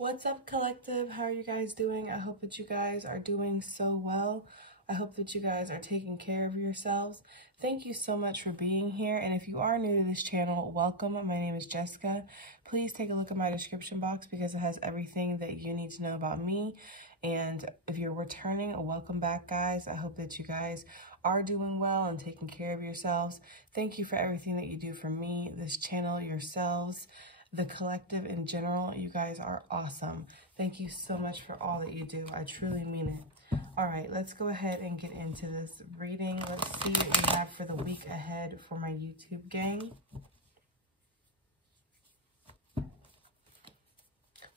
What's up, collective? How are you guys doing? I hope that you guys are doing so well. I hope that you guys are taking care of yourselves. Thank you so much for being here. And if you are new to this channel, welcome. My name is Jessica. Please take a look at my description box because it has everything that you need to know about me. And if you're returning, welcome back, guys. I hope that you guys are doing well and taking care of yourselves. Thank you for everything that you do for me, this channel, yourselves, the collective in general. You guys are awesome. Thank you so much for all that you do. I truly mean it. All right, let's go ahead and get into this reading. Let's see what we have for the week ahead for my YouTube gang.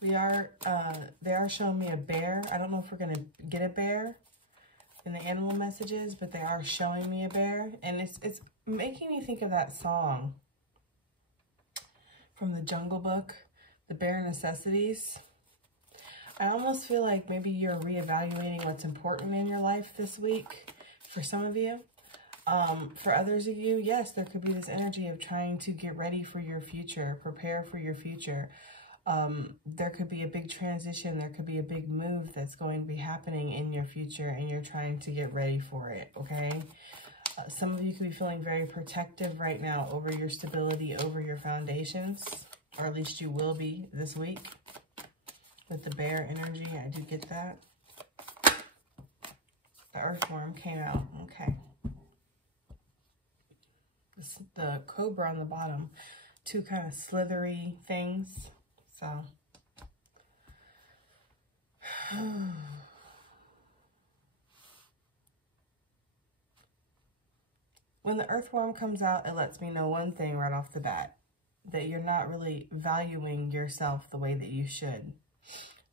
They are showing me a bear. I don't know if we're gonna get a bear in the animal messages, but they are showing me a bear, and it's making me think of that song from the Jungle Book, The Bare Necessities. I almost feel like maybe you're reevaluating what's important in your life this week for some of you. For others of you, yes, there could be this energy of trying to get ready for your future, prepare for your future. There could be a big transition, there could be a big move that's going to be happening in your future, and you're trying to get ready for it, okay? Some of you could be feeling very protective right now over your stability, over your foundations, or at least you will be this week. With the bear energy, I do get that. The earthworm came out, okay. The cobra on the bottom, two kind of slithery things, so. When the earthworm comes out, it lets me know one thing right off the bat, that you're not really valuing yourself the way that you should.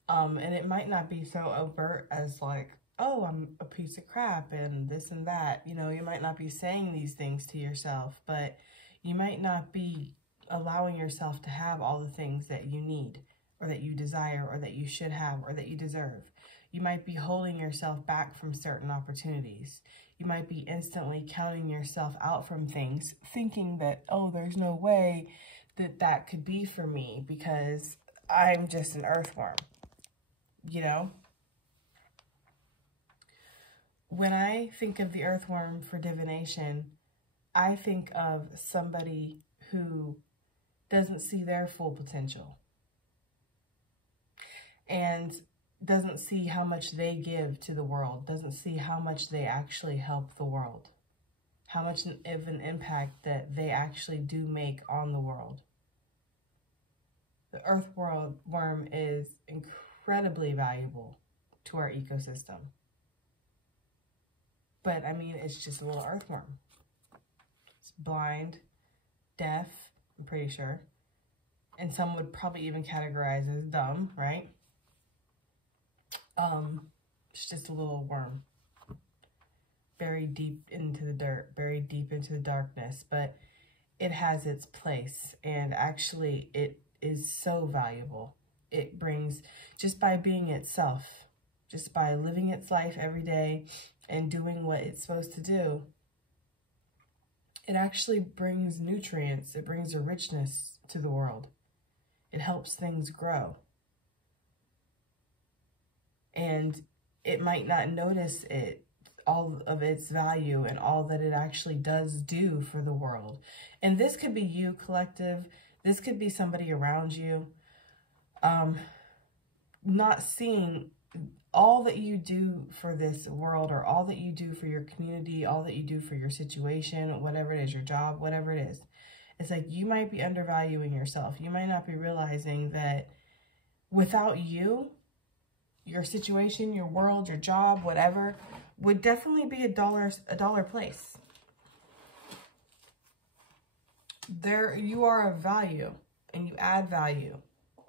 And it might not be so overt as like, oh, I'm a piece of crap and this and that. You know, you might not be saying these things to yourself, but you might not be allowing yourself to have all the things that you need or that you desire or that you should have or that you deserve. You might be holding yourself back from certain opportunities. You might be instantly counting yourself out from things, thinking that, oh, there's no way that that could be for me because I'm just an earthworm, you know? When I think of the earthworm for divination, I think of somebody who doesn't see their full potential and doesn't see how much they give to the world, doesn't see how much they actually help the world, how much of an impact that they actually do make on the world. The earthworm is incredibly valuable to our ecosystem. But, I mean, it's just a little earthworm. It's blind, deaf, I'm pretty sure. And some would probably even categorize as dumb, right? It's just a little worm. Buried deep into the dirt, buried deep into the darkness. But it has its place. And actually, it is so valuable. It brings, just by being itself, just by living its life every day and doing what it's supposed to do, it actually brings nutrients. It brings a richness to the world. It helps things grow. And it might not notice it, all of its value and all that it actually does do for the world. And this could be you, collective. This could be somebody around you. Not seeing all that you do for this world, or all that you do for your community, all that you do for your situation, whatever it is, your job, whatever it is. It's like you might be undervaluing yourself. You might not be realizing that without you, your situation, your world, your job, whatever, would definitely be a dollar place. There, you are of value, and you add value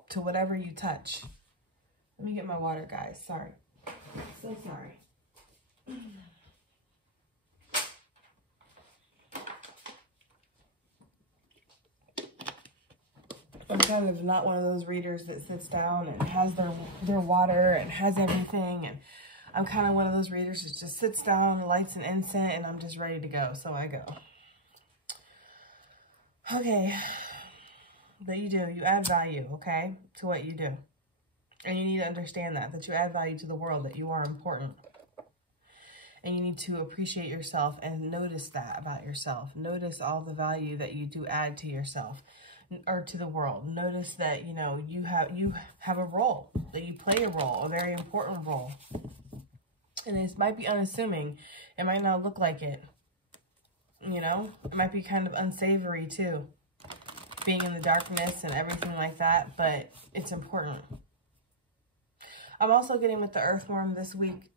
to whatever you touch. Let me get my water, guys. Sorry. So sorry. I'm kind of not one of those readers that sits down and has their water and has everything. And I'm kind of one of those readers that just sits down, lights an incense, and I'm just ready to go. So I go. Okay. But you do. You add value, okay, to what you do. And you need to understand that you add value to the world, that you are important. And you need to appreciate yourself and notice that about yourself. Notice all the value that you do add to yourself or to the world. Notice that, you know, you have a role, that you play a role, a very important role. And it might be unassuming. It might not look like it. You know, it might be kind of unsavory too, being in the darkness and everything like that, but it's important. I'm also getting with the earthworm this week.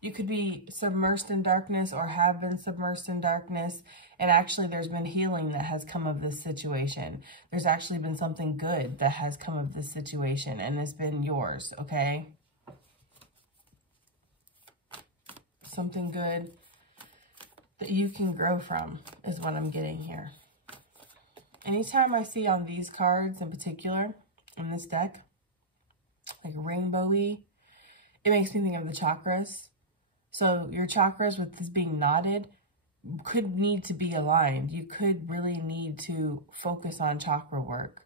You could be submersed in darkness or have been submersed in darkness. And actually there's been healing that has come of this situation. There's actually been something good that has come of this situation, and it's been yours, okay? Something good that you can grow from is what I'm getting here. Anytime I see on these cards in particular, in this deck, like rainbowy, it makes me think of the chakras. So your chakras, with this being knotted, could need to be aligned. You could really need to focus on chakra work.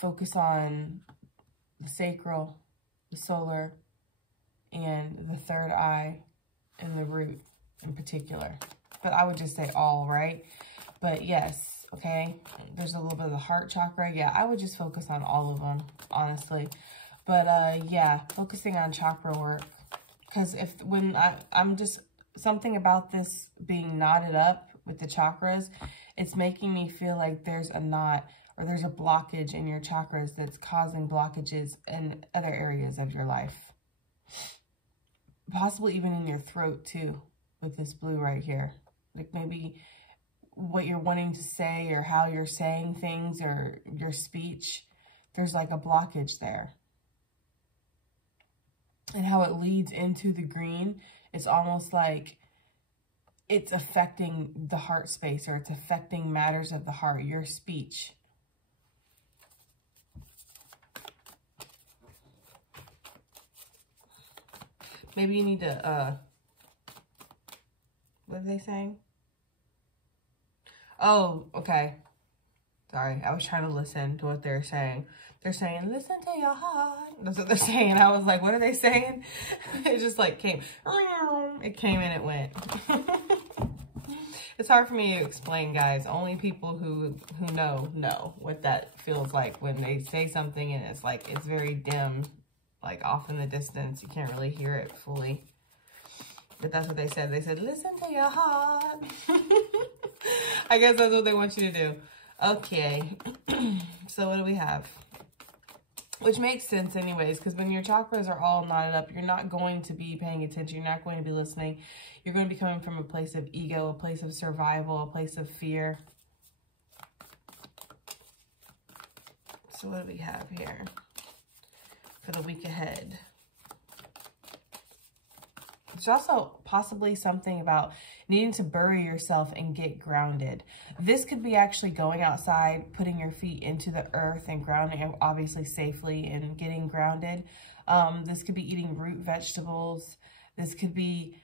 Focus on the sacral, the solar, and the third eye, and the root in particular. But I would just say all, right? But yes, okay, there's a little bit of the heart chakra. Yeah, I would just focus on all of them, honestly. But yeah, focusing on chakra work. Because I'm just, something about this being knotted up with the chakras, it's making me feel like there's a knot or there's a blockage in your chakras that's causing blockages in other areas of your life. Possibly even in your throat too, with this blue right here. Like maybe what you're wanting to say or how you're saying things or your speech, there's like a blockage there. And how it leads into the green, it's almost like it's affecting the heart space, or it's affecting matters of the heart, your speech. Maybe you need to, what are they saying? Oh, okay. Sorry, I was trying to listen to what they're saying. They're saying, listen to your heart. That's what they're saying. I was like, what are they saying? It just like came. It came and it went. It's hard for me to explain, guys. Only people who know what that feels like when they say something and it's like, it's very dim, like off in the distance. You can't really hear it fully. But that's what they said. They said, listen to your heart. I guess that's what they want you to do. Okay. So what do we have? Which makes sense anyways, because when your chakras are all knotted up, you're not going to be paying attention. You're not going to be listening. You're going to be coming from a place of ego, a place of survival, a place of fear. So what do we have here for the week ahead? There's also possibly something about needing to bury yourself and get grounded. This could be actually going outside, putting your feet into the earth and grounding, obviously safely, and getting grounded. This could be eating root vegetables. This could be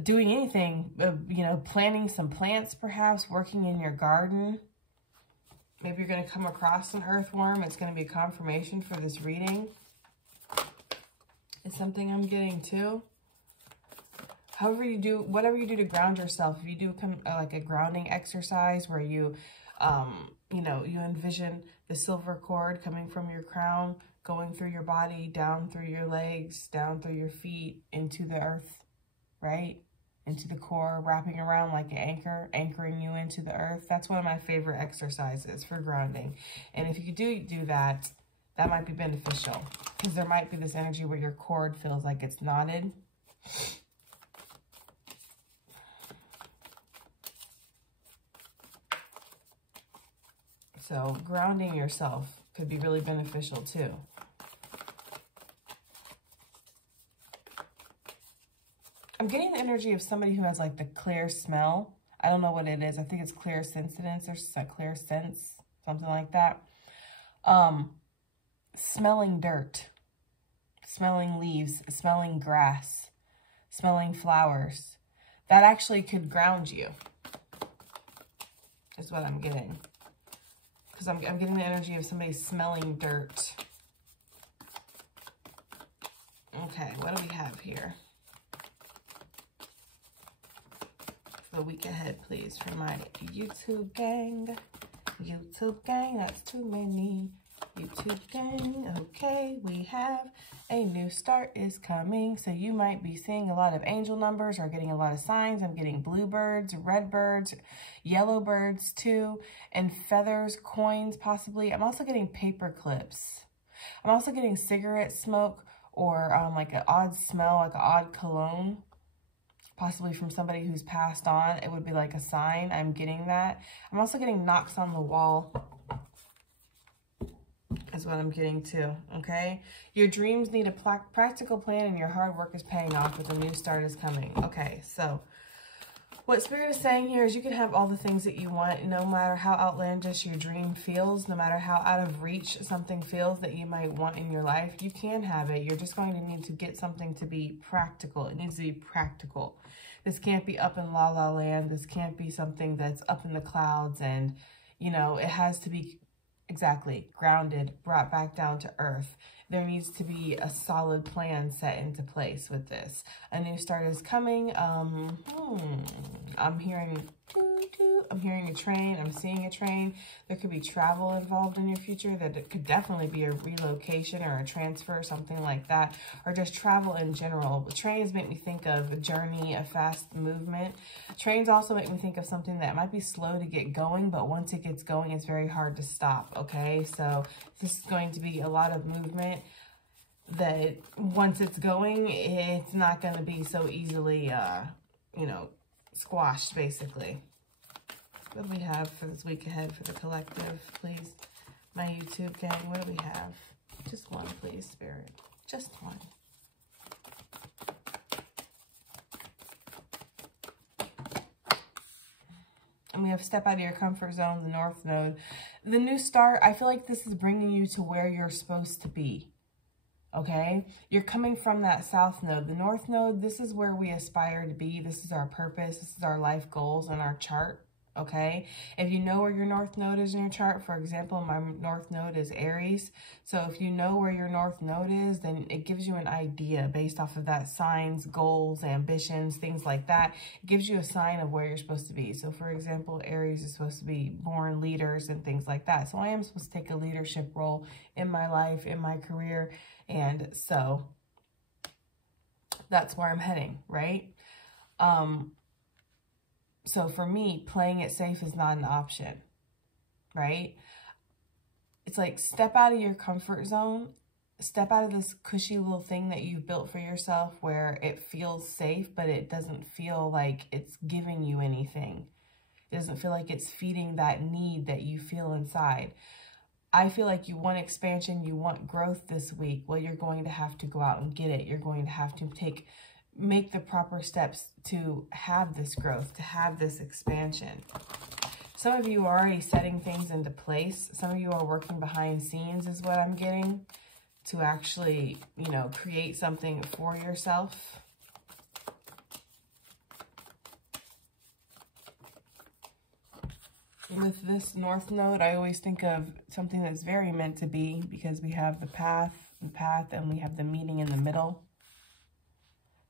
doing anything, you know, planting some plants perhaps, working in your garden. Maybe you're going to come across an earthworm. It's going to be confirmation for this reading. It's something I'm getting too. However you do, whatever you do to ground yourself, if you do like a grounding exercise where you, you know, you envision the silver cord coming from your crown, going through your body, down through your legs, down through your feet, into the earth, right? Into the core, wrapping around like an anchor, anchoring you into the earth. That's one of my favorite exercises for grounding. And if you do that, that might be beneficial, because there might be this energy where your cord feels like it's knotted. So grounding yourself could be really beneficial too. I'm getting the energy of somebody who has like the clear smell. I don't know what it is. I think it's clear sensitance or clear sense, something like that. Smelling dirt, smelling leaves, smelling grass, smelling flowers. That actually could ground you, is what I'm getting. because I'm getting the energy of somebody smelling dirt. Okay, what do we have here? For the week ahead, please, for my YouTube gang. YouTube gang, that's too many. YouTube gang, okay, we have a new start is coming. So you might be seeing a lot of angel numbers or getting a lot of signs. I'm getting bluebirds, red birds, yellow birds too, and feathers, coins possibly. I'm also getting paper clips. I'm also getting cigarette smoke or like an odd smell, like an odd cologne, possibly from somebody who's passed on. It would be like a sign. I'm getting that. I'm also getting knocks on the wall is what I'm getting too, okay? Your dreams need a practical plan and your hard work is paying off, but the new start is coming. Okay, so what Spirit is saying here is you can have all the things that you want, no matter how outlandish your dream feels, no matter how out of reach something feels that you might want in your life, you can have it. You're just going to need to get something to be practical. It needs to be practical. This can't be up in la la land. This can't be something that's up in the clouds and, you know, it has to be exactly grounded, brought back down to earth. There needs to be a solid plan set into place with this. A new start is coming. I'm hearing I'm hearing a train. I'm seeing a train. There could be travel involved in your future. That it could definitely be a relocation or a transfer, something like that, or just travel in general. Trains make me think of a journey, a fast movement. Trains also make me think of something that might be slow to get going, but once it gets going, it's very hard to stop, okay? So this is going to be a lot of movement that once it's going, it's not going to be so easily, you know, squashed, basically. What do we have for this week ahead for the collective, please? My YouTube gang, what do we have? Just one, please, Spirit. Just one. And we have step out of your comfort zone, the North Node. The new start, I feel like this is bringing you to where you're supposed to be. Okay, you're coming from that South Node. The North Node, this is where we aspire to be. This is our purpose. This is our life goals and our chart. Okay, if you know where your North Node is in your chart, for example, my North Node is Aries. So if you know where your North Node is, then it gives you an idea based off of that, signs, goals, ambitions, things like that. It gives you a sign of where you're supposed to be. So for example, Aries is supposed to be born leaders and things like that. So I am supposed to take a leadership role in my life, in my career. And so that's where I'm heading, right? So for me, playing it safe is not an option, right? It's like step out of your comfort zone, step out of this cushy little thing that you've built for yourself where it feels safe, but it doesn't feel like it's giving you anything. It doesn't feel like it's feeding that need that you feel inside. I feel like you want expansion, you want growth this week. Well, you're going to have to go out and get it. You're going to have to make the proper steps to have this growth, to have this expansion. Some of you are already setting things into place. Some of you are working behind scenes is what I'm getting, to actually, you know, create something for yourself. With this North Node, I always think of something that's very meant to be, because we have the path, and we have the meeting in the middle.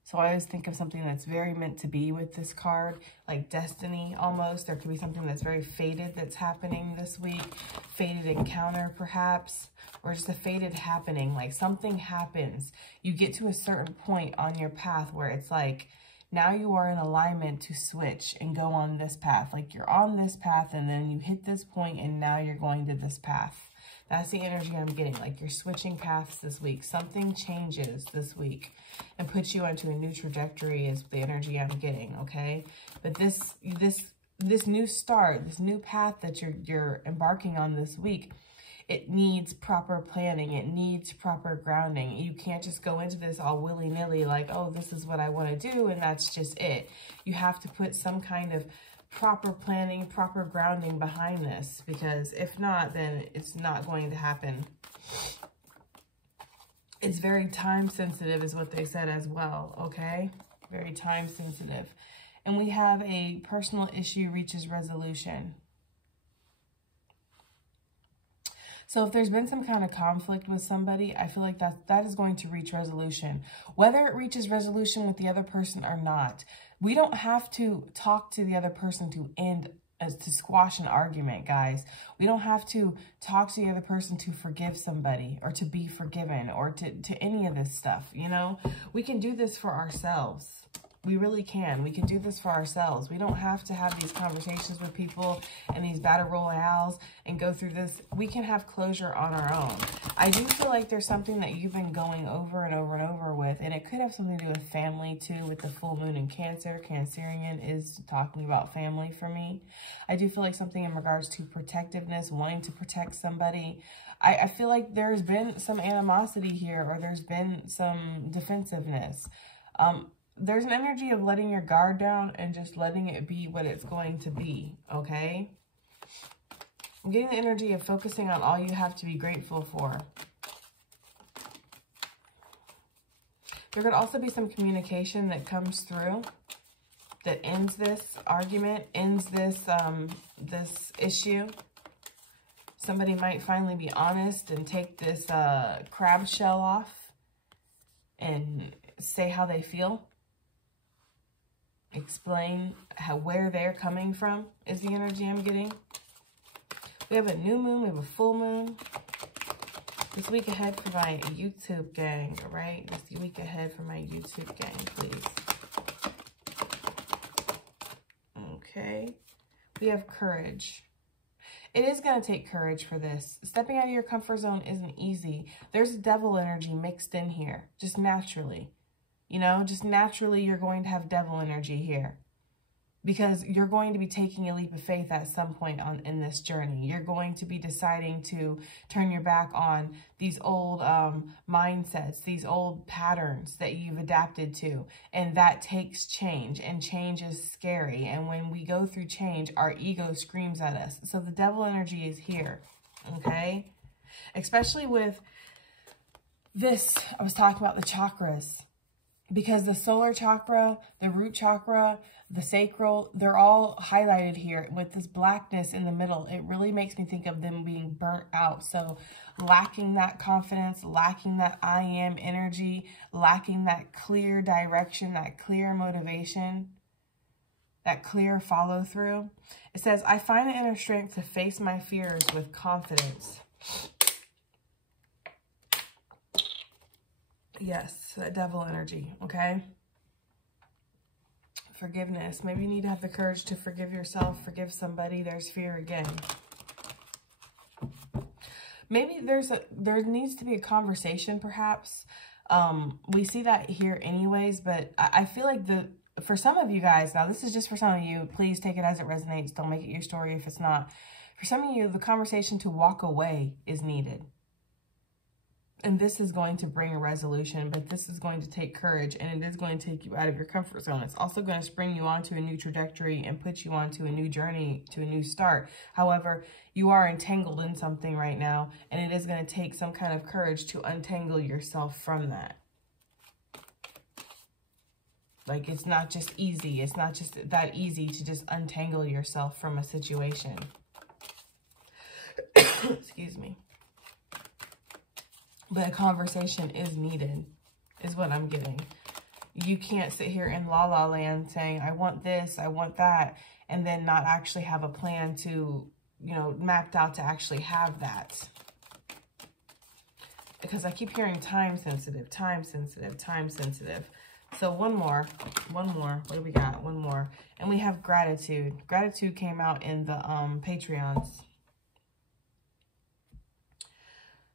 So I always think of something that's very meant to be with this card, like destiny almost. There could be something that's very fated that's happening this week, fated encounter perhaps, or just a fated happening, like something happens. You get to a certain point on your path where it's like, now you are in alignment to switch and go on this path. Like you're on this path and then you hit this point and now you're going to this path. That's the energy I'm getting. Like you're switching paths this week. Something changes this week and puts you onto a new trajectory is the energy I'm getting, okay? But this new start, this new path that you're embarking on this week, it needs proper planning. It needs proper grounding. You can't just go into this all willy-nilly like, oh, this is what I want to do, and that's just it. You have to put some kind of proper planning, proper grounding behind this, because if not, then it's not going to happen. It's very time sensitive is what they said as well, okay? Very time sensitive. And we have a personal issue reaches resolution. So if there's been some kind of conflict with somebody, I feel like that is going to reach resolution. Whether it reaches resolution with the other person or not, we don't have to talk to the other person to squash an argument, guys. We don't have to talk to the other person to forgive somebody or to be forgiven or to any of this stuff, you know? We can do this for ourselves. We really can. We can do this for ourselves. We don't have to have these conversations with people and these battle royales and go through this. We can have closure on our own. I do feel like there's something that you've been going over and over and over with, and it could have something to do with family too, with the full moon in Cancer. Cancerian is talking about family for me. I do feel like something in regards to protectiveness, wanting to protect somebody. I feel like there's been some animosity here, or there's been some defensiveness. There's an energy of letting your guard down and just letting it be what it's going to be, okay? I'm getting the energy of focusing on all you have to be grateful for. There could also be some communication that comes through that ends this argument, ends this, this issue. Somebody might finally be honest and take this crab shell off and say how they feel. Explain where they're coming from is the energy I'm getting. We have a new moon. We have a full moon. This week ahead for my YouTube gang, all right? This week ahead for my YouTube gang, please. Okay. We have courage. It is going to take courage for this. Stepping out of your comfort zone isn't easy. There's devil energy mixed in here, just naturally. You know, just naturally you're going to have devil energy here. Because you're going to be taking a leap of faith at some point in this journey. You're going to be deciding to turn your back on these old mindsets, these old patterns that you've adapted to. And that takes change. And change is scary. And when we go through change, our ego screams at us. So the devil energy is here. Okay? Especially with this, I was talking about the chakras. Because the solar chakra, the root chakra, the sacral, they're all highlighted here with this blackness in the middle. It really makes me think of them being burnt out. So lacking that confidence, lacking that I am energy, lacking that clear direction, that clear motivation, that clear follow through. It says, I find the inner strength to face my fears with confidence. Yes, that devil energy, okay? Forgiveness. Maybe you need to have the courage to forgive yourself, forgive somebody. There's fear again. Maybe there needs to be a conversation, perhaps. We see that here anyways, but I feel like for some of you guys, now this is just for some of you, please take it as it resonates. Don't make it your story if it's not. For some of you, the conversation to walk away is needed. And this is going to bring a resolution, but this is going to take courage, and it is going to take you out of your comfort zone. It's also going to spring you onto a new trajectory and put you onto a new journey, to a new start. However, you are entangled in something right now, and it is going to take some kind of courage to untangle yourself from that. Like, it's not just easy. It's not just that easy to just untangle yourself from a situation. Excuse me. But a conversation is needed, is what I'm getting. You can't sit here in la-la land saying, I want this, I want that, and then not actually have a plan to, you know, mapped out to actually have that. Because I keep hearing time sensitive, time sensitive, time sensitive. So one more. What do we got? One more. And we have gratitude. Gratitude came out in the Patreons.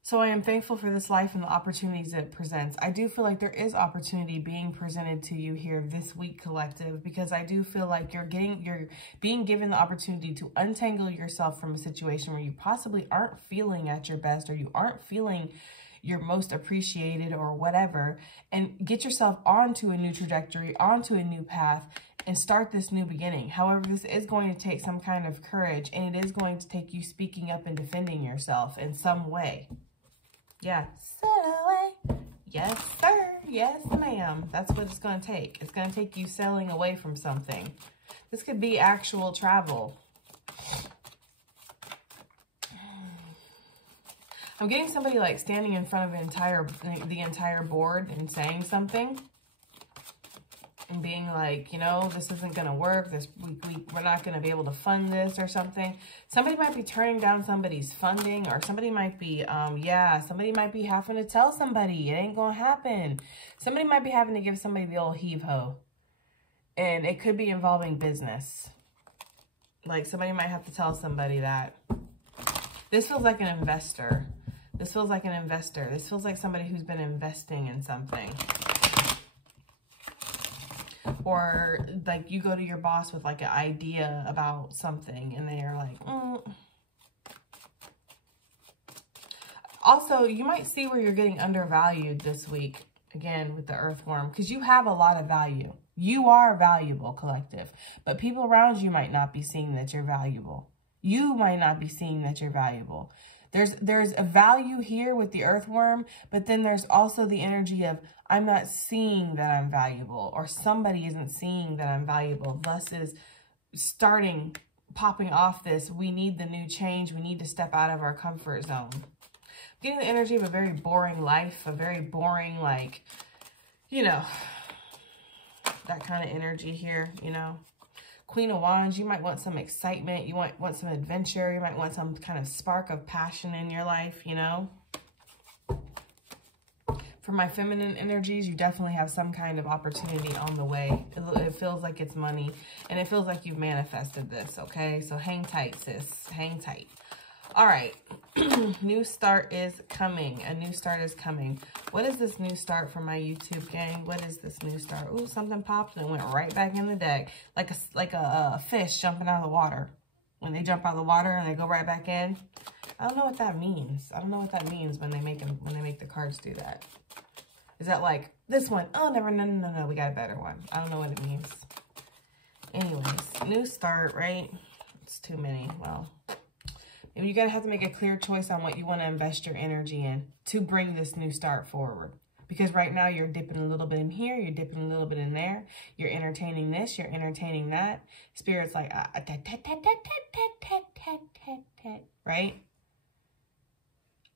So I am thankful for this life and the opportunities that it presents. I do feel like there is opportunity being presented to you here this week, collective, because I do feel like you're being given the opportunity to untangle yourself from a situation where you possibly aren't feeling at your best, or you aren't feeling your most appreciated or whatever, and get yourself onto a new trajectory, onto a new path, and start this new beginning. However, this is going to take some kind of courage, and it is going to take you speaking up and defending yourself in some way. Yeah. Yes, sir. Yes, ma'am. That's what it's going to take. It's going to take you sailing away from something. This could be actual travel. I'm getting somebody like standing in front of the entire board and saying something. And being like, you know, this isn't going to work. We're not going to be able to fund this or something. Somebody might be turning down somebody's funding, or somebody might be, somebody might be having to tell somebody it ain't going to happen. Somebody might be having to give somebody the old heave-ho. And it could be involving business. Like somebody might have to tell somebody that. This feels like an investor. This feels like an investor. This feels like somebody who's been investing in something. Or like you go to your boss with like an idea about something and they are like, Also, you might see where you're getting undervalued this week, again, with the earthworm, because you have a lot of value. You are valuable, collective, but people around you might not be seeing that you're valuable. You might not be seeing that you're valuable. There's a value here with the earthworm, but then there's also the energy of, I'm not seeing that I'm valuable, or somebody isn't seeing that I'm valuable. Thus is popping off this, we need the new change. We need to step out of our comfort zone. I'm getting the energy of a very boring life, a very boring, like, you know, that kind of energy here, you know. Queen of Wands, you might want some excitement. You might want some adventure. You might want some kind of spark of passion in your life, you know. For my feminine energies, you definitely have some kind of opportunity on the way. It feels like it's money, and it feels like you've manifested this, okay? So hang tight, sis. Hang tight. All right. New start is coming. A new start is coming. What is this new start for my YouTube gang? What is this new start? Ooh, something popped and went right back in the deck. Like a fish jumping out of the water. When they jump out of the water and they go right back in. I don't know what that means. I don't know what that means when they make the cards do that. Is that like this one? Oh, never, no, we got a better one. I don't know what it means. Anyways, new start, right? It's too many. Well, maybe you're going to have to make a clear choice on what you want to invest your energy in to bring this new start forward. Because right now you're dipping a little bit in here, you're dipping a little bit in there, you're entertaining this, you're entertaining that. Spirit's like, right?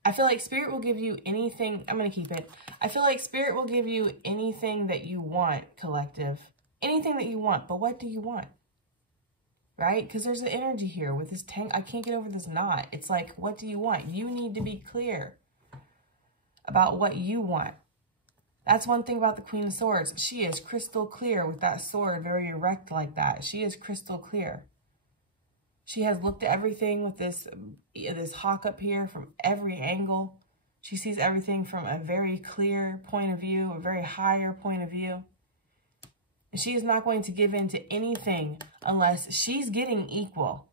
I feel like Spirit will give you anything. I'm going to keep it. I feel like Spirit will give you anything that you want, collective. Anything that you want. But what do you want? Right? Because there's an energy here with this tank. I can't get over this knot. It's like, what do you want? You need to be clear about what you want. That's one thing about the Queen of Swords. She is crystal clear with that sword, very erect like that. She is crystal clear. She has looked at everything with this hawk up here from every angle. She sees everything from a very clear point of view, a very higher point of view. And she is not going to give in to anything unless she's getting equal.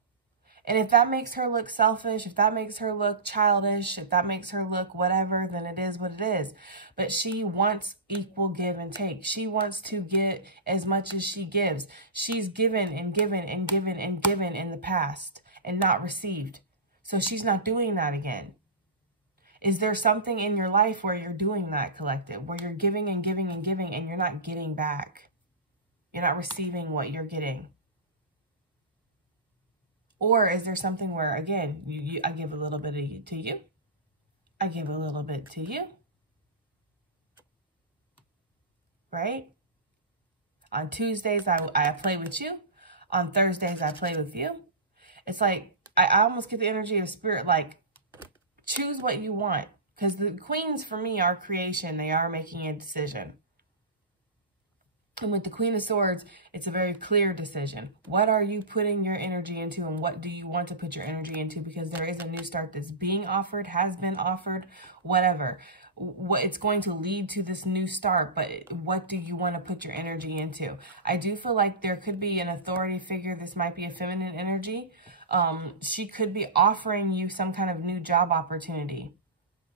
And if that makes her look selfish, if that makes her look childish, if that makes her look whatever, then it is what it is. But she wants equal give and take. She wants to get as much as she gives. She's given and given and given and given in the past and not received. So she's not doing that again. Is there something in your life where you're doing that, collective, where you're giving and giving and giving and you're not getting back? You're not receiving what you're getting. Or is there something where, again, I give a little bit to you. I give a little bit to you. Right? On Tuesdays, I play with you. On Thursdays, I play with you. It's like, I almost get the energy of Spirit, like, choose what you want. Because the queens, for me, are creation. They are making a decision. And with the Queen of Swords, it's a very clear decision. What are you putting your energy into, and what do you want to put your energy into? Because there is a new start that's being offered, has been offered, whatever. What it's going to lead to this new start, but what do you want to put your energy into? I do feel like there could be an authority figure. This might be a feminine energy. She could be offering you some kind of new job opportunity.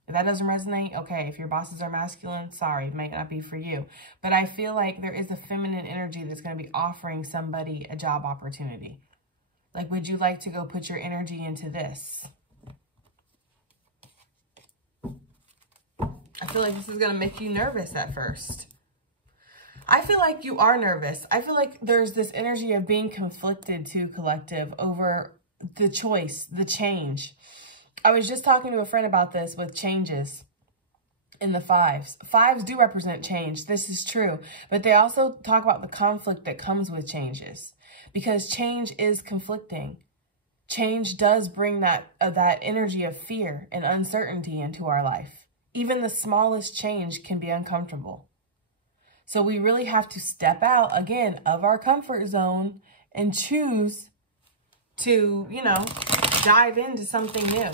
If that doesn't resonate, okay. If your bosses are masculine, sorry, it might not be for you. But I feel like there is a feminine energy that's going to be offering somebody a job opportunity. Like, would you like to go put your energy into this? I feel like this is going to make you nervous at first. I feel like you are nervous. I feel like there's this energy of being conflicted too, collective, over the choice, the change. I was just talking to a friend about this with changes in the fives. Fives do represent change. This is true. But they also talk about the conflict that comes with changes, because change is conflicting. Change does bring that energy of fear and uncertainty into our life. Even the smallest change can be uncomfortable. So we really have to step out, again, of our comfort zone and choose to, you know, dive into something new.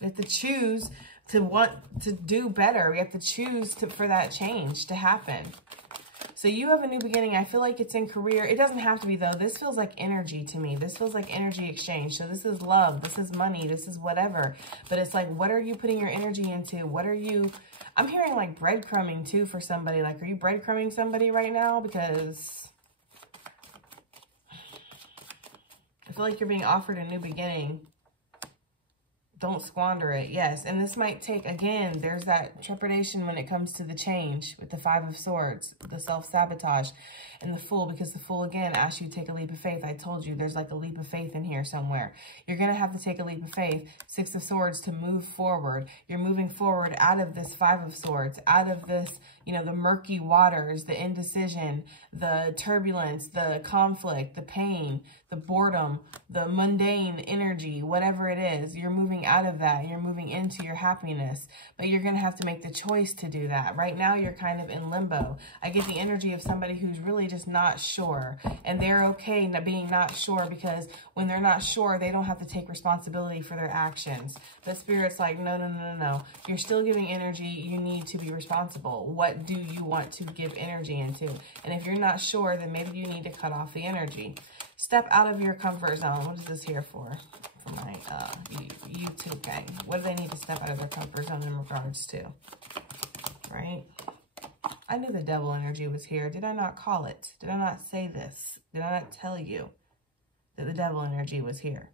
We have to choose to want to do better. We have to choose for that change to happen. So you have a new beginning. I feel like it's in career. It doesn't have to be, though. This feels like energy to me. This feels like energy exchange. So this is love. This is money. This is whatever. But it's like, what are you putting your energy into? What are you... I'm hearing like breadcrumbing too for somebody. Like, are you breadcrumbing somebody right now? Because I feel like you're being offered a new beginning. Don't squander it. Yes. And this might take, again, there's that trepidation when it comes to the change with the Five of Swords, the self-sabotage, and the Fool, because the Fool, again, asks you to take a leap of faith. I told you there's like a leap of faith in here somewhere. You're going to have to take a leap of faith, Six of Swords, to move forward. You're moving forward out of this Five of Swords, out of this, you know, the murky waters, the indecision, the turbulence, the conflict, the pain, the boredom, the mundane energy, whatever it is. You're moving out of that. You're moving into your happiness, but you're going to have to make the choice to do that. Right now, you're kind of in limbo. I get the energy of somebody who's really just not sure, and they're okay being not sure, because when they're not sure, they don't have to take responsibility for their actions. But Spirit's like, no, no, no, no, no. You're still giving energy. You need to be responsible. What do you want to give energy into? And if you're not sure, then maybe you need to cut off the energy. Step out of your comfort zone. What is this here for? For my YouTube gang. What do they need to step out of their comfort zone in regards to? Right? I knew the devil energy was here. Did I not call it? Did I not say this? Did I not tell you that the devil energy was here?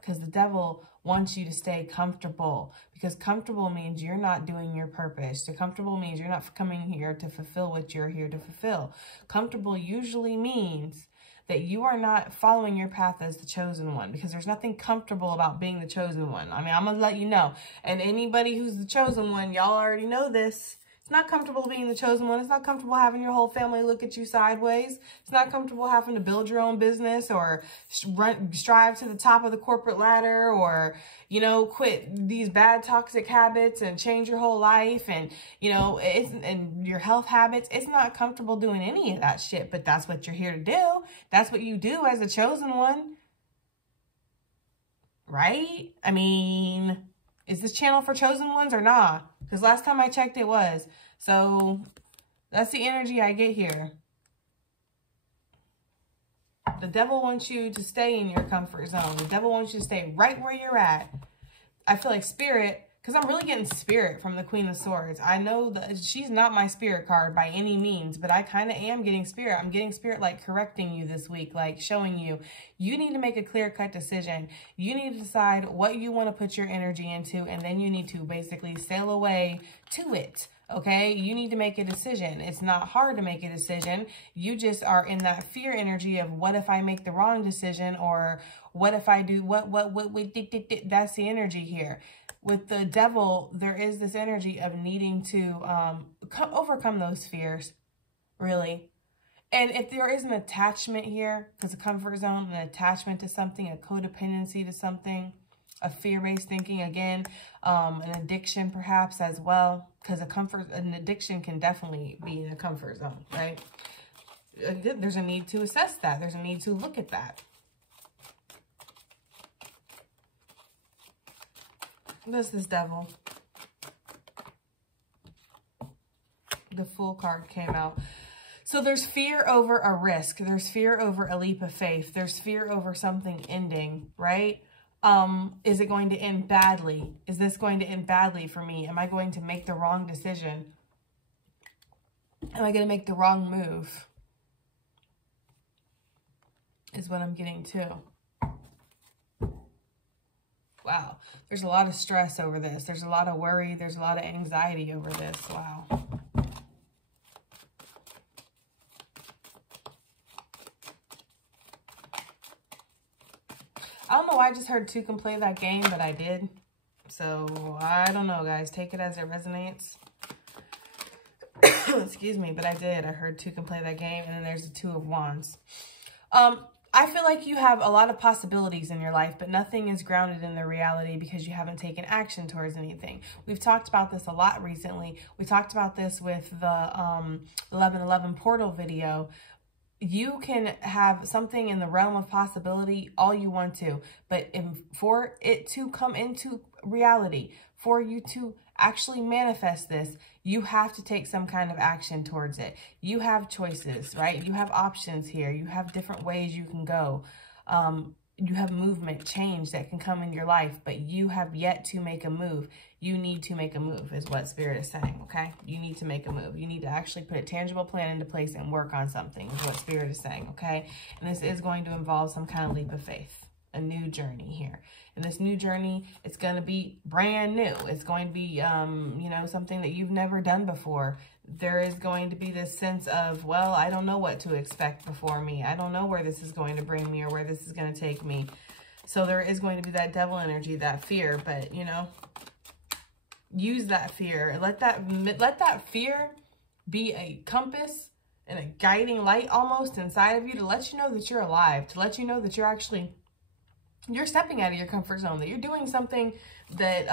Because the devil wants you to stay comfortable, because comfortable means you're not doing your purpose. So comfortable means you're not coming here to fulfill what you're here to fulfill. Comfortable usually means that you are not following your path as the chosen one, because there's nothing comfortable about being the chosen one. I mean, I'm going to let you know. And anybody who's the chosen one, y'all already know this. It's not comfortable being the chosen one. It's not comfortable having your whole family look at you sideways. It's not comfortable having to build your own business or strive to the top of the corporate ladder, or, you know, quit these bad toxic habits and change your whole life and, you know, and your health habits. It's not comfortable doing any of that shit, but that's what you're here to do. That's what you do as a chosen one. Right? I mean, is this channel for chosen ones or not? Because last time I checked, it was. So that's the energy I get here. The devil wants you to stay in your comfort zone. The devil wants you to stay right where you're at. I feel like Spirit, because I'm really getting Spirit from the Queen of Swords. I know that she's not my Spirit card by any means, but I kind of am getting Spirit. I'm getting Spirit like correcting you this week, like showing you, you need to make a clear-cut decision. You need to decide what you want to put your energy into, and then you need to basically sail away to it. Okay, you need to make a decision. It's not hard to make a decision. You just are in that fear energy of, what if I make the wrong decision, or what if I do what that's the energy here. With the devil, there is this energy of needing to overcome those fears, really. And if there is an attachment here, because a comfort zone, an attachment to something, a codependency to something, a fear-based thinking, again, an addiction perhaps as well, because an addiction can definitely be in a comfort zone, right? There's a need to assess that. There's a need to look at that. What is this devil? The Fool card came out. So there's fear over a risk. There's fear over a leap of faith. There's fear over something ending, right? Is it going to end badly? Is this going to end badly for me? Am I going to make the wrong decision? Am I going to make the wrong move? Is what I'm getting to. Wow. There's a lot of stress over this. There's a lot of worry. There's a lot of anxiety over this. Wow. I don't know why I just heard two can play that game, but I did. So I don't know, guys. Take it as it resonates. Excuse me, but I heard two can play that game, and then there's the Two of Wands. I feel like you have a lot of possibilities in your life, but nothing is grounded in the reality because you haven't taken action towards anything. We've talked about this a lot recently. We talked about this with the 1111 portal video. You can have something in the realm of possibility all you want to, but for it to come into reality, for you to actually manifest this, you have to take some kind of action towards it. You have choices, right? You have options here. You have different ways you can go. You have movement, change that can come in your life, but you have yet to make a move. You need to make a move is what Spirit is saying, okay? You need to make a move. You need to actually put a tangible plan into place and work on something is what Spirit is saying, okay? And this is going to involve some kind of leap of faith, a new journey here. And this new journey, it's going to be brand new. It's going to be, you know, something that you've never done before. There is going to be this sense of, well, I don't know what to expect before me. I don't know where this is going to bring me or where this is going to take me. So there is going to be that devil energy, that fear, but, you know, use that fear. Let that fear be a compass and a guiding light almost inside of you to let you know that you're alive, to let you know that you're stepping out of your comfort zone, that you're doing something that,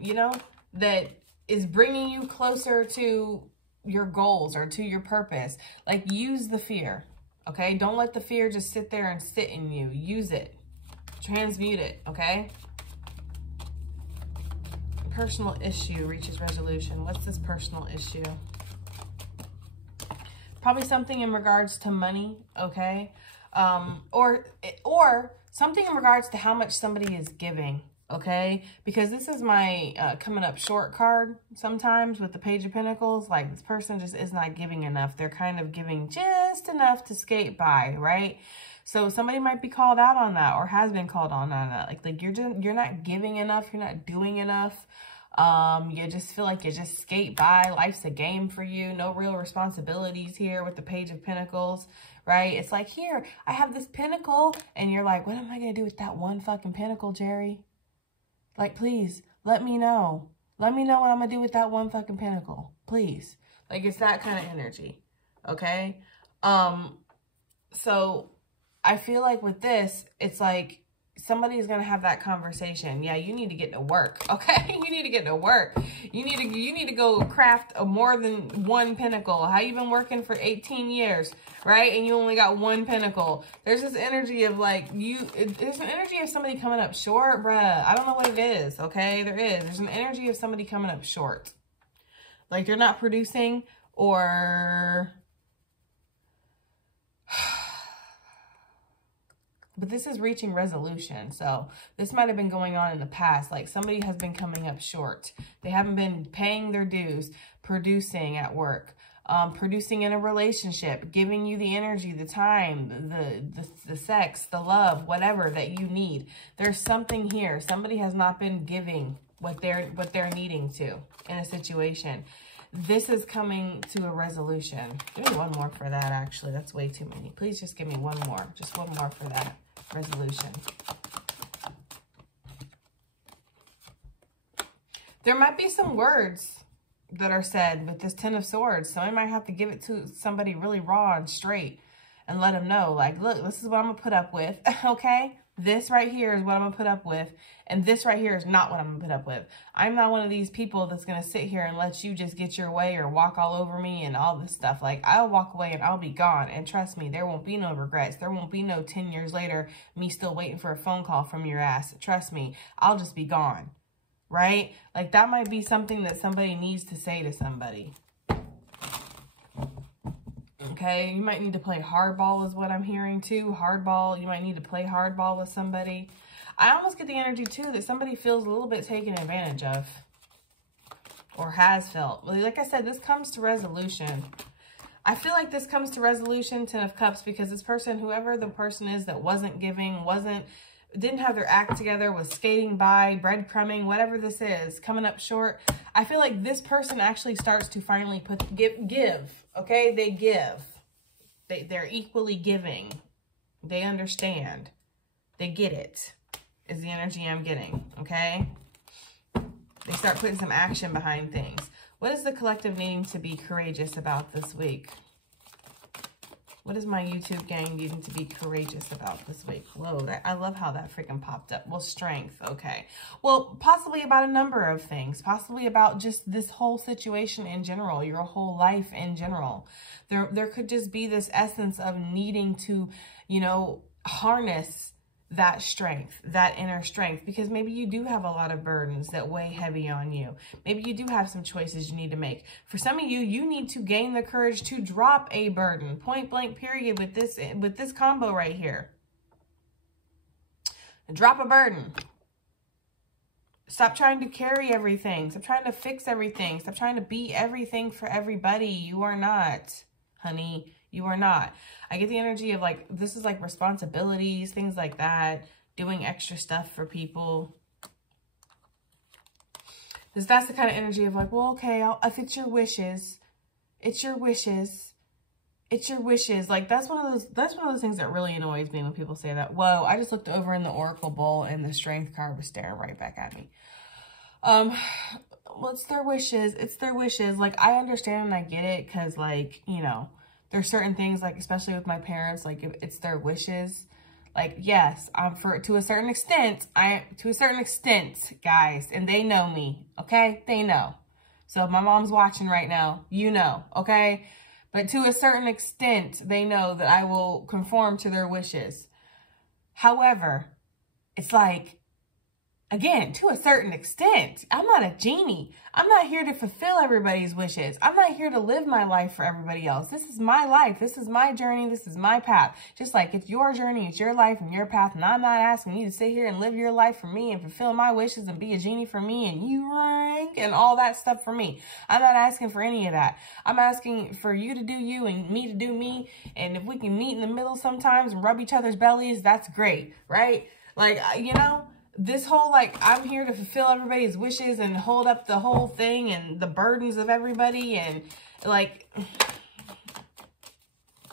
you know, that is bringing you closer to your goals or to your purpose. Like, use the fear, okay? Don't let the fear just sit there and sit in you. Use it. Transmute it, okay? Personal issue reaches resolution. What's this personal issue? Probably something in regards to money, okay? Or something in regards to how much somebody is giving, okay? Because this is my coming up short card sometimes with the Page of Pentacles. Like, this person just is not giving enough. They're kind of giving just enough to skate by, right? So somebody might be called out on that or has been called on that. Like you're not giving enough. You're not doing enough. You just feel like you just skate by. Life's a game for you. No real responsibilities here with the Page of Pentacles, right? It's like, here, I have this pentacle. And you're like, what am I going to do with that one fucking pentacle, Jerry? Like, please, let me know. Let me know what I'm going to do with that one fucking pentacle. Please. Like, it's that kind of energy. Okay? So I feel like with this, it's like somebody's going to have that conversation. Yeah, you need to get to work. Okay? You need to get to work. You need to go craft more than one pinnacle. How you been working for 18 years, right? And you only got one pinnacle. There's this energy of like there's an energy of somebody coming up short, bruh. I don't know what it is, okay? There's an energy of somebody coming up short. Like, they're not producing, or but this is reaching resolution. So this might have been going on in the past. Like, somebody has been coming up short. They haven't been paying their dues, producing at work, producing in a relationship, giving you the energy, the time, the sex, the love, whatever that you need. There's something here. Somebody has not been giving what they're needing to in a situation. This is coming to a resolution. Give me one more for that, actually. That's way too many. Please just give me one more. Just one more for that resolution. There might be some words that are said with this Ten of Swords. Somebody might have to give it to somebody really raw and straight and let them know, like, look, this is what I'm going to put up with, okay? This right here is what I'm going to put up with, and this right here is not what I'm going to put up with. I'm not one of these people that's going to sit here and let you just get your way or walk all over me and all this stuff. Like, I'll walk away and I'll be gone, and trust me, there won't be no regrets. There won't be no 10 years later me still waiting for a phone call from your ass. Trust me, I'll just be gone, right? Like, that might be something that somebody needs to say to somebody. Okay, you might need to play hardball is what I'm hearing too. Hardball, you might need to play hardball with somebody. I almost get the energy too that somebody feels a little bit taken advantage of. Or has felt. Like I said, this comes to resolution. I feel like this comes to resolution, Ten of Cups, because this person, whoever the person is that wasn't giving, didn't have their act together, was skating by, breadcrumbing, whatever this is, coming up short. I feel like this person actually starts to finally give, okay? They give. They're equally giving. They understand. They get it, is the energy I'm getting, okay? They start putting some action behind things. What is the collective needing to be courageous about this week? What is my YouTube gang needing to be courageous about this week? Whoa, I love how that freaking popped up. Well, strength, okay. Well, possibly about a number of things. Possibly about just this whole situation in general, your whole life in general. There could just be this essence of needing to, you know, harness that strength, that inner strength, because maybe you do have a lot of burdens that weigh heavy on you. Maybe you do have some choices you need to make. For some of you, you need to gain the courage to drop a burden, point blank period, with this combo right here. Drop a burden. Stop trying to carry everything. Stop trying to fix everything. Stop trying to be everything for everybody. You are not, honey. You are not. I get the energy of like, this is like responsibilities, things like that, doing extra stuff for people. That's the kind of energy of like, well, okay, if it's your wishes, it's your wishes. It's your wishes. Like that's one of those things that really annoys me when people say that. Whoa, I just looked over in the Oracle bowl and the Strength card was staring right back at me. Well, it's their wishes. It's their wishes. Like I understand and I get it because like, you know, there's certain things, like, especially with my parents, like, if it's their wishes, like, yes, to a certain extent, guys, and they know me, okay? They know. So if my mom's watching right now, you know, okay? But to a certain extent, they know that I will conform to their wishes. However, it's like, again, to a certain extent, I'm not a genie. I'm not here to fulfill everybody's wishes. I'm not here to live my life for everybody else. This is my life. This is my journey. This is my path. Just like it's your journey, it's your life and your path. And I'm not asking you to sit here and live your life for me and fulfill my wishes and be a genie for me and you rank and all that stuff for me. I'm not asking for any of that. I'm asking for you to do you and me to do me. And if we can meet in the middle sometimes and rub each other's bellies, that's great, right? Like, you know, this whole, like, I'm here to fulfill everybody's wishes and hold up the whole thing and the burdens of everybody. And, like,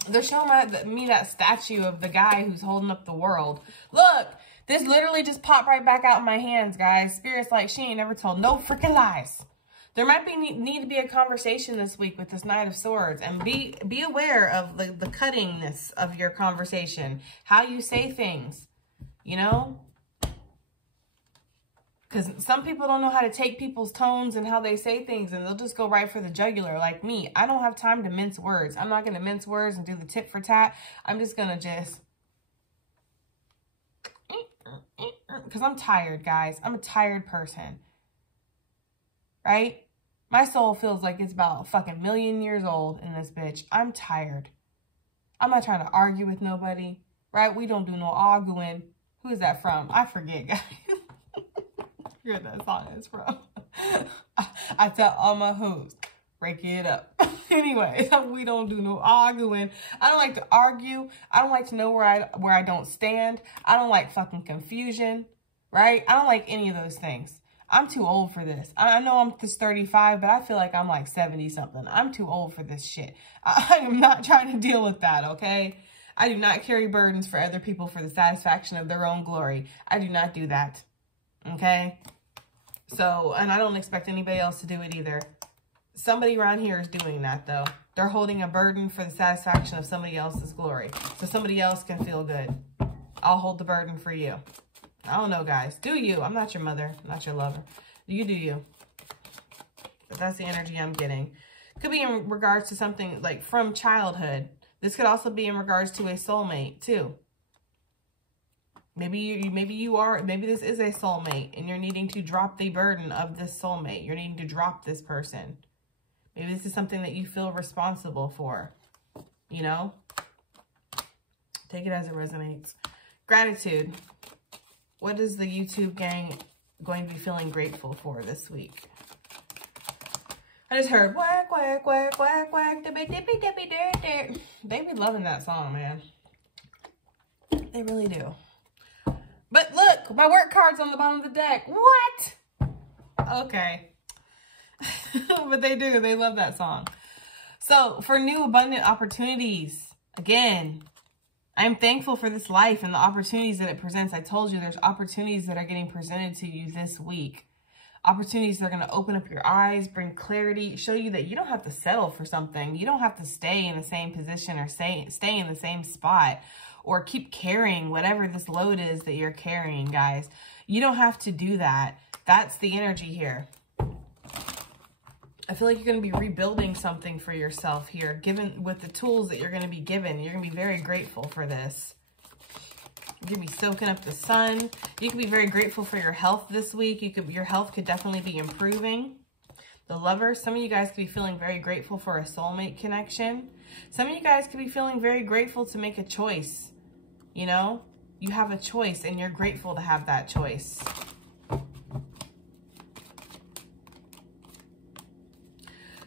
they're showing me that statue of the guy who's holding up the world. Look, this literally just popped right back out in my hands, guys. Spirit's like, she ain't never told no freaking lies. There might need to be a conversation this week with this Knight of Swords. And be aware of the cuttingness of your conversation. How you say things, you know? Because some people don't know how to take people's tones and how they say things, and they'll just go right for the jugular. Like me, I don't have time to mince words. I'm not going to mince words and do the tit for tat. I'm just going to just... Because I'm tired, guys. I'm a tired person. Right? My soul feels like it's about a fucking million years old in this bitch. I'm tired. I'm not trying to argue with nobody. Right? We don't do no arguing. Who is that from? I forget, guys. Where that song is from. I tell all my hoes, break it up. Anyway, we don't do no arguing. I don't like to argue. I don't like to know where I don't stand. I don't like fucking confusion, right? I don't like any of those things. I'm too old for this. I know I'm just 35, but I feel like I'm like 70 something. I'm too old for this shit. I am not trying to deal with that, okay? I do not carry burdens for other people for the satisfaction of their own glory. I do not do that. Okay, so, and I don't expect anybody else to do it either. Somebody around here is doing that, though. They're holding a burden for the satisfaction of somebody else's glory, so somebody else can feel good. I'll hold the burden for you. I don't know, guys. Do you? I'm not your mother. I'm not your lover. You do you. But that's the energy I'm getting. Could be in regards to something like from childhood. This could also be in regards to a soulmate, too. Maybe this is a soulmate and you're needing to drop the burden of this soulmate. You're needing to drop this person. Maybe this is something that you feel responsible for, you know? Take it as it resonates. Gratitude. What is the YouTube gang going to be feeling grateful for this week? I just heard quack, quack, quack, quack, quack, dippy, dippy, dippy, dippy. They be loving that song, man. They really do. But look, my work card's on the bottom of the deck. What? Okay. But they do. They love that song. So for new abundant opportunities, again, I'm thankful for this life and the opportunities that it presents. I told you there's opportunities that are getting presented to you this week. Opportunities that are going to open up your eyes, bring clarity, show you that you don't have to settle for something. You don't have to stay in the same position or stay in the same spot or keep carrying whatever this load is that you're carrying, guys. You don't have to do that. That's the energy here. I feel like you're going to be rebuilding something for yourself here, given with the tools that you're going to be given. You're going to be very grateful for this. You're going to be soaking up the sun. You can be very grateful for your health this week. Your health could definitely be improving. The Lover, some of you guys could be feeling very grateful for a soulmate connection. Some of you guys could be feeling very grateful to make a choice. You know, you have a choice and you're grateful to have that choice.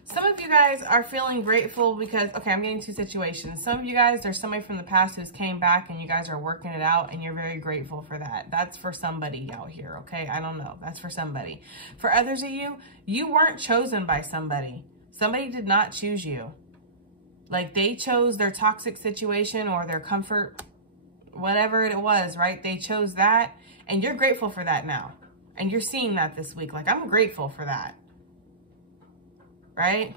Some of you guys are feeling grateful because, okay, I'm getting two situations. Some of you guys, there's somebody from the past who's came back and you guys are working it out and you're very grateful for that. That's for somebody out here, okay? I don't know. That's for somebody. For others of you, you weren't chosen by somebody. Somebody did not choose you. Like they chose their toxic situation or their comfort, whatever it was, right? They chose that and you're grateful for that now. And you're seeing that this week. Like, I'm grateful for that. Right?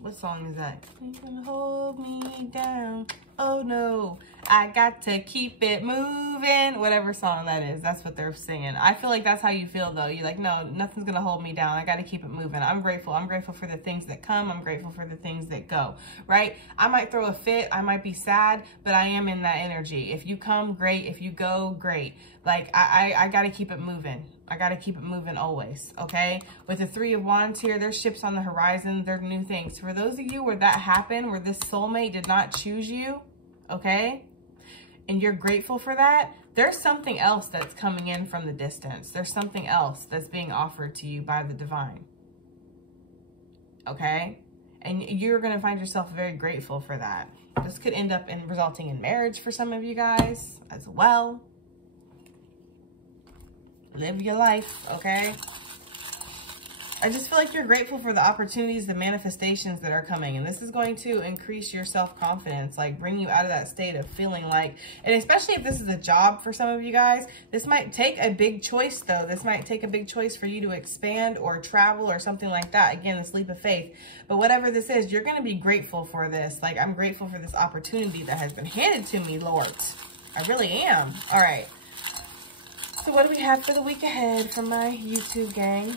What song is that? You can hold me down. Oh no, I got to keep it moving. Whatever song that is, that's what they're singing. I feel like that's how you feel though. You're like, no, nothing's gonna hold me down. I got to keep it moving. I'm grateful. I'm grateful for the things that come. I'm grateful for the things that go, right? I might throw a fit. I might be sad, but I am in that energy. If you come, great. If you go, great. Like I got to keep it moving. I got to keep it moving always, okay? With the Three of Wands here, there's ships on the horizon. There are new things. For those of you where that happened, where this soulmate did not choose you, okay? And you're grateful for that, there's something else that's coming in from the distance. There's something else that's being offered to you by the divine, okay? And you're going to find yourself very grateful for that. This could end up in resulting in marriage for some of you guys as well. Live your life, okay? I just feel like you're grateful for the opportunities, the manifestations that are coming. And this is going to increase your self-confidence, like bring you out of that state of feeling like, and especially if this is a job for some of you guys, this might take a big choice though. This might take a big choice for you to expand or travel or something like that. Again, this leap of faith. But whatever this is, you're going to be grateful for this. Like, I'm grateful for this opportunity that has been handed to me, Lord. I really am. All right. So what do we have for the week ahead for my YouTube gang?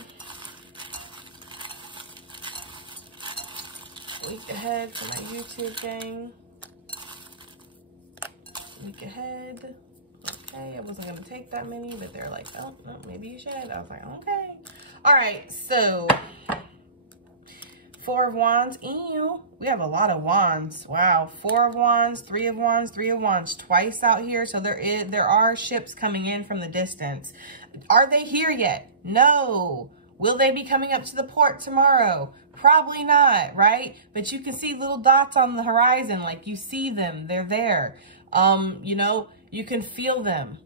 Week ahead for my YouTube gang. Week ahead. Okay, I wasn't going to take that many, but they're like, oh, no, maybe you should. I was like, okay. All right, so Four of Wands. Ew, we have a lot of wands. Wow, Four of Wands, Three of Wands, Three of Wands twice out here. So there are ships coming in from the distance. Are they here yet? No. Will they be coming up to the port tomorrow? Probably not, right? But you can see little dots on the horizon. Like, you see them. They're there. You know, you can feel them,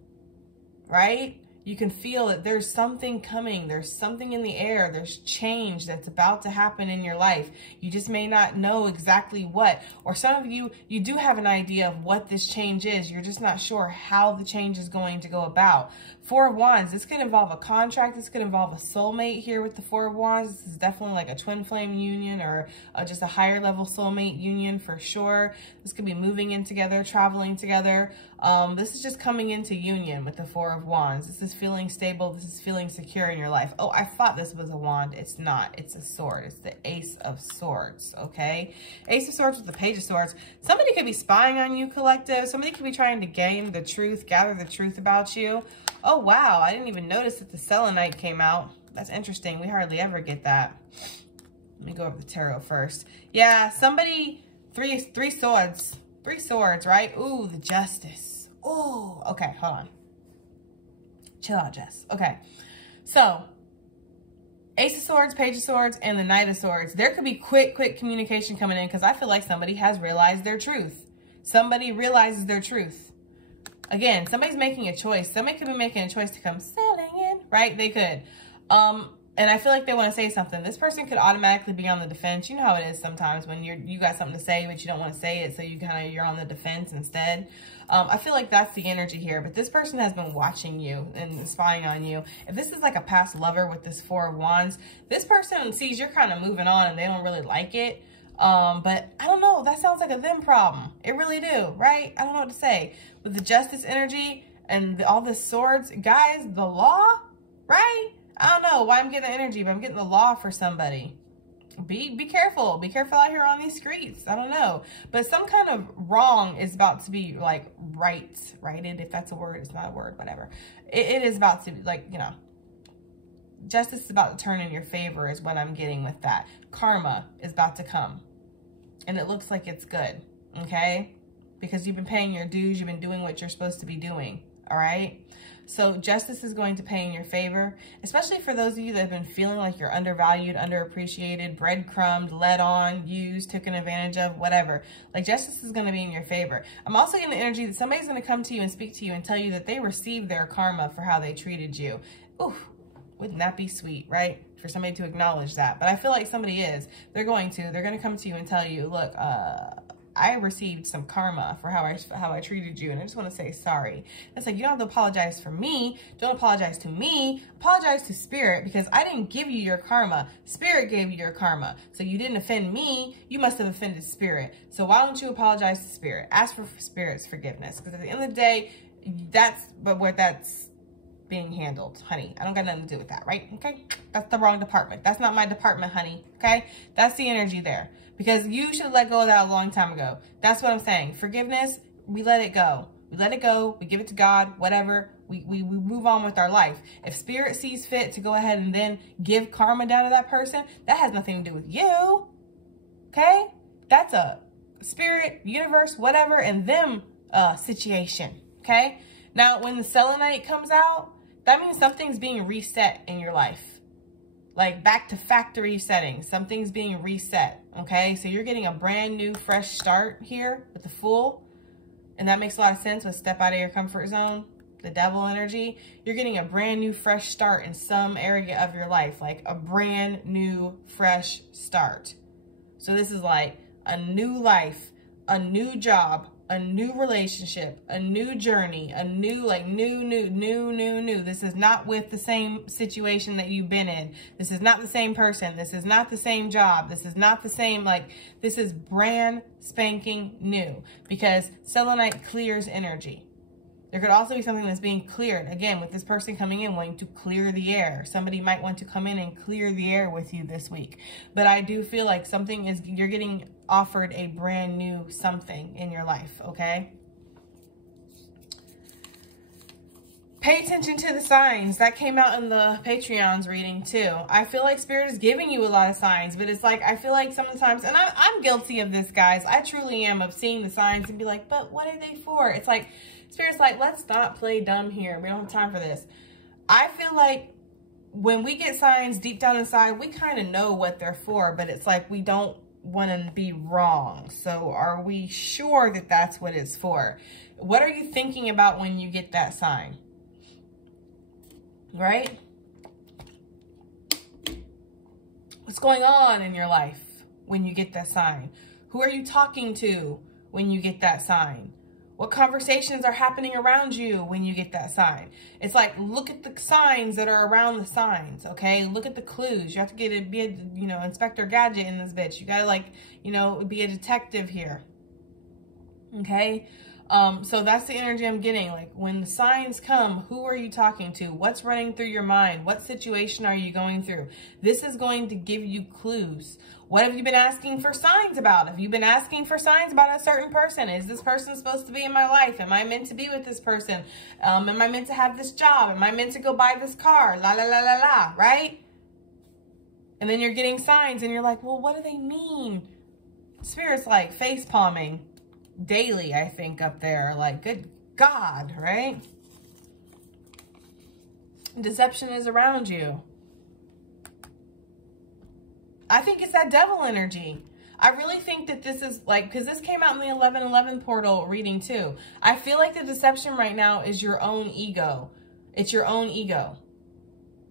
right? You can feel it. There's something coming. There's something in the air. There's change that's about to happen in your life. You just may not know exactly what. Or some of you, you do have an idea of what this change is. You're just not sure how the change is going to go about. Four of Wands. This could involve a contract. This could involve a soulmate here with the Four of Wands. This is definitely like a twin flame union or just a higher level soulmate union for sure. This could be moving in together, traveling together. This is just coming into union with the Four of Wands. This is feeling stable. This is feeling secure in your life. Oh, I thought this was a wand. It's not. It's a sword. It's the Ace of Swords, okay? Ace of Swords with the Page of Swords. Somebody could be spying on you, collective. Somebody could be trying to gain the truth, gather the truth about you. Oh, wow. I didn't even notice that the Selenite came out. That's interesting. We hardly ever get that. Let me go over the tarot first. Yeah, somebody, three swords. Three swords, right? Ooh, the Justice. Ooh, okay, hold on. Chill out, Jess. Okay, so Ace of Swords, Page of Swords, and the Knight of Swords. There could be quick communication coming in because I feel like somebody has realized their truth. Somebody realizes their truth. Again, somebody's making a choice. Somebody could be making a choice to come sailing in, right? They could. And I feel like they want to say something. This person could automatically be on the defense. You know how it is sometimes when you got something to say, but you don't want to say it. So you're on the defense instead. I feel like that's the energy here. But this person has been watching you and spying on you. If this is like a past lover with this Four of Wands, this person sees you're kind of moving on and they don't really like it. But I don't know. That sounds like a them problem. It really do, right? I don't know what to say. With the Justice energy and all the swords, guys, the law, right? I don't know why I'm getting the energy, but I'm getting the law for somebody. Be careful. Be careful out here on these streets. I don't know. But some kind of wrong is about to be like righted, if that's a word. It's not a word, whatever. It is about to be like, you know, justice is about to turn in your favor is what I'm getting with that. Karma is about to come. And it looks like it's good. Okay? Because you've been paying your dues. You've been doing what you're supposed to be doing. All right? So justice is going to pay in your favor, especially for those of you that have been feeling like you're undervalued, underappreciated, breadcrumbed, led on, used, taken advantage of, whatever. Like justice is going to be in your favor. I'm also getting the energy that somebody's going to come to you and speak to you and tell you that they received their karma for how they treated you. Ooh, wouldn't that be sweet, right? For somebody to acknowledge that. But I feel like somebody is. They're going to come to you and tell you, look, I received some karma for how I treated you, and I just want to say sorry. It's like, you don't have to apologize for me. Don't apologize to me. Apologize to Spirit, because I didn't give you your karma. Spirit gave you your karma. So you didn't offend me. You must have offended Spirit. So why don't you apologize to Spirit? Ask for Spirit's forgiveness, because at the end of the day, that's being handled, honey. I don't got nothing to do with that, right? Okay? That's the wrong department. That's not my department, honey. Okay? That's the energy there. Because you should let go of that a long time ago. That's what I'm saying. Forgiveness, we let it go. We let it go. We give it to God, whatever. We move on with our life. If Spirit sees fit to go ahead and then give karma down to that person, that has nothing to do with you. Okay? That's a Spirit, universe, whatever, and them situation. Okay? Now, when the Selenite comes out, that means something's being reset in your life. Like back to factory settings. Something's being reset. Okay? So you're getting a brand new, fresh start here with the Fool. And that makes a lot of sense with step out of your comfort zone. The Devil energy. You're getting a brand new, fresh start in some area of your life. Like a brand new, fresh start. So this is like a new life, a new job, a new relationship, a new journey, a new, like new. This is not with the same situation that you've been in. This is not the same person. This is not the same job. This is not the same, like, this is brand spanking new, because Selenite clears energy. There could also be something that's being cleared. Again, with this person coming in, wanting to clear the air. Somebody might want to come in and clear the air with you this week. But I do feel like something is, you're getting offered a brand new something in your life, okay? Pay attention to the signs. That came out in the Patreon's reading too. I feel like Spirit is giving you a lot of signs, but it's like, I feel like sometimes, and I'm guilty of this, guys. I truly am, of seeing the signs and be like, but what are they for? It's like, Spirit's like, let's not play dumb here. We don't have time for this. I feel like when we get signs deep down inside, we kind of know what they're for, but it's like we don't want to be wrong. So are we sure that that's what it's for? What are you thinking about when you get that sign? Right? What's going on in your life when you get that sign? Who are you talking to when you get that sign? What conversations are happening around you when you get that sign? It's like, look at the signs that are around the signs, okay? Look at the clues. You have to be a, you know, Inspector Gadget in this bitch. You gotta, like, you know, be a detective here, okay? So that's the energy I'm getting. Like, when the signs come, who are you talking to? What's running through your mind? What situation are you going through? This is going to give you clues. What have you been asking for signs about? Have you been asking for signs about a certain person? Is this person supposed to be in my life? Am I meant to be with this person? Am I meant to have this job? Am I meant to go buy this car? La, la, la, la, la, right? And then you're getting signs and you're like, well, what do they mean? Spirit's like face palming daily, I think, up there. Like, good God, right? Deception is around you. I think it's that Devil energy. I really think that this is like, because this came out in the 11/11 portal reading too. I feel like the deception right now is your own ego. It's your own ego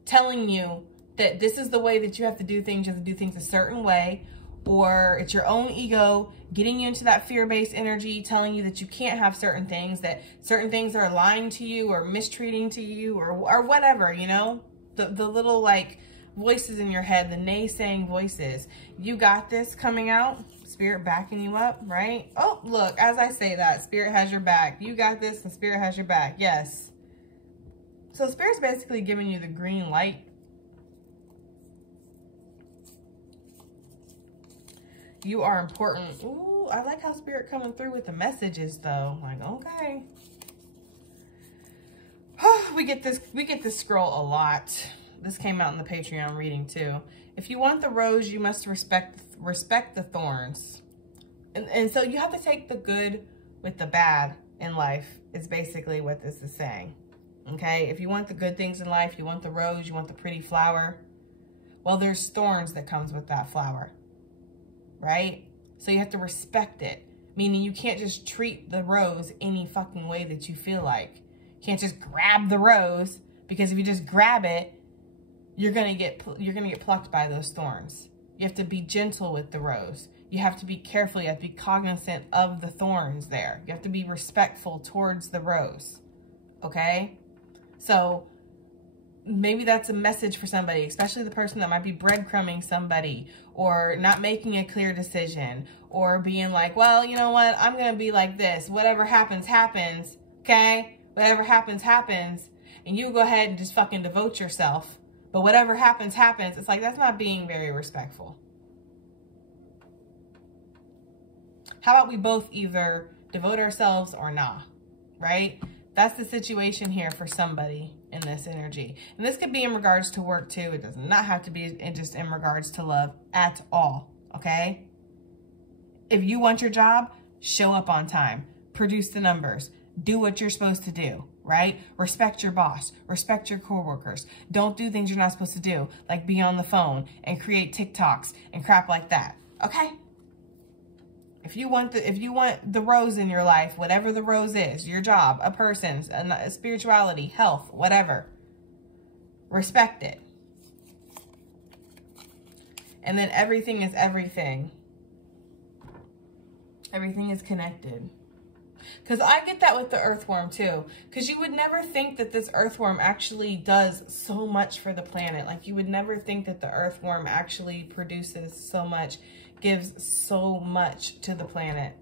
telling you that this is the way that you have to do things. You have to do things a certain way, or it's your own ego getting you into that fear-based energy, telling you that you can't have certain things, that certain things are lying to you or mistreating to you or whatever, you know, the little like voices in your head, the naysaying voices. You got this coming out. Spirit backing you up, right? Oh, look, as I say that, Spirit has your back. You got this and Spirit has your back. Yes. So Spirit's basically giving you the green light. You are important. Ooh, I like how Spirit coming through with the messages though. Like, okay. We get this scroll a lot. This came out in the Patreon reading too. If you want the rose, you must respect the thorns. And so you have to take the good with the bad in life is basically what this is saying. Okay? If you want the good things in life, you want the rose, you want the pretty flower. Well, there's thorns that comes with that flower. Right? So you have to respect it. Meaning you can't just treat the rose any fucking way that you feel like. You can't just grab the rose, because if you just grab it, you're gonna get plucked by those thorns. You have to be gentle with the rose. You have to be careful. You have to be cognizant of the thorns there. You have to be respectful towards the rose. Okay? So maybe that's a message for somebody, especially the person that might be breadcrumbing somebody or not making a clear decision or being like, well, you know what? I'm going to be like this. Whatever happens, happens. Okay? Whatever happens, happens. And you go ahead and just fucking devote yourself. But whatever happens, happens. It's like, that's not being very respectful. How about we both either devote ourselves or nah, right? That's the situation here for somebody in this energy. And this could be in regards to work too. It does not have to be just in regards to love at all, okay? If you want your job, show up on time. Produce the numbers. Do what you're supposed to do, right? Respect your boss. Respect your coworkers. Don't do things you're not supposed to do, like be on the phone and create TikToks and crap like that, okay? If you want the rose in your life, whatever the rose is, your job, a person, a spirituality, health, whatever, respect it. And then everything is everything. Everything is connected. Because I get that with the earthworm too. Because you would never think that this earthworm actually does so much for the planet. Like you would never think that the earthworm actually produces so much, gives so much to the planet.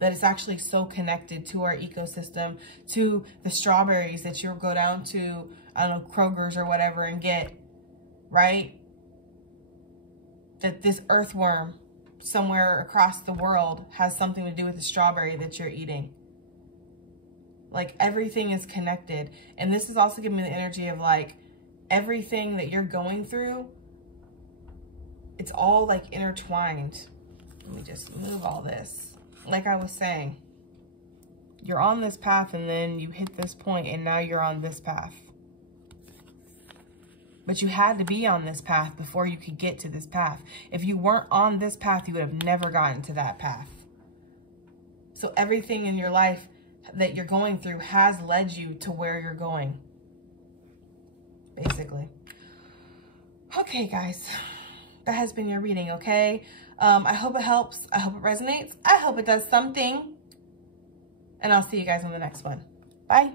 That it's actually so connected to our ecosystem, to the strawberries that you'll go down to, I don't know, Kroger's or whatever and get, right? That this earthworm somewhere across the world has something to do with the strawberry that you're eating. Like everything is connected. And this is also giving me the energy of like everything that you're going through, it's all like intertwined. Let me just move all this. Like I was saying, you're on this path and then you hit this point and now you're on this path. But you had to be on this path before you could get to this path. If you weren't on this path, you would have never gotten to that path. So everything in your life that you're going through has led you to where you're going. Basically. Okay, guys. That has been your reading, okay? I hope it helps. I hope it resonates. I hope it does something. And I'll see you guys on the next one. Bye.